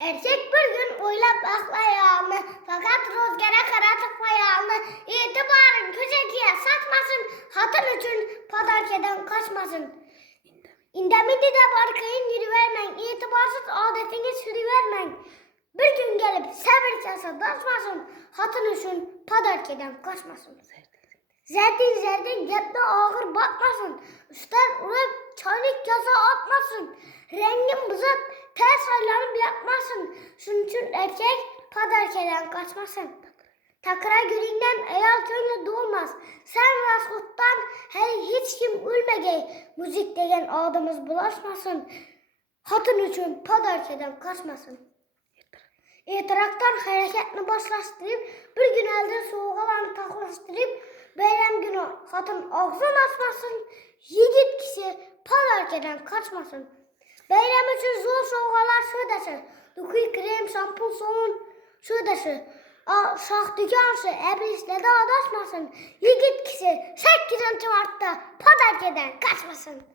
Erkek bir gün oylap aklayağını, fakat rüzgara karatıp ayağını, itibarın köşekiye saçmasın, hatın için padarkeden kaçmasın. İndemidi de barkayın yürüvermen, itibarsız adetini sürüvermen. Bir gün gelip sabır daşmasın, hatın için padarkeden kaçmasın. Zerdin cepte ağır batmasın, üstten uğrayıp çaylık yasa atmasın. Rengin bızıp ters aylanıp yapmasın, şunun için erkek padarkeden kaçmasın. Takıra gülünden ayal köyüne doğmaz. Sen raskuttan hey hiç kim ölmegey. Müzik degen adımız bulaşmasın. Hatın için padarkeden kaçmasın. İtiraktan hareketini başlaştırıp, bir gün elde soğuk alanı taklaştırıp, bayram günü hatın ağzını açmasın, yiğit kişi padarkeden kaçmasın. Bayram için zor soğukalar şöydeşi, dukuy krem, şampul, soğun şöydeşi. Şahtıkansı, ebrisle de adaşmasın, yiğit kişi 8. Mart'ta padarkeden kaçmasın.